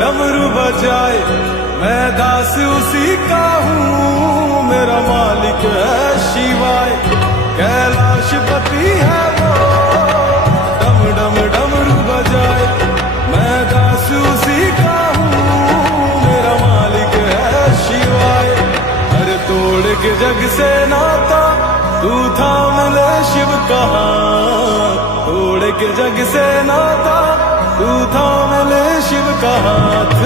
डमरू बजाए, मैं दास उसी का हूँ, मेरा मालिक है शिवाय। कैलाशपति है वो, डम डम डमरू बजाए, मैं दास उसी का हूँ, मेरा मालिक है शिवाय। अरे तोड़ के जग से नाता, तू थाम ले शिव का हाथ, तोड़ के जग से नाता, तू थाम ले शिव का हाथ।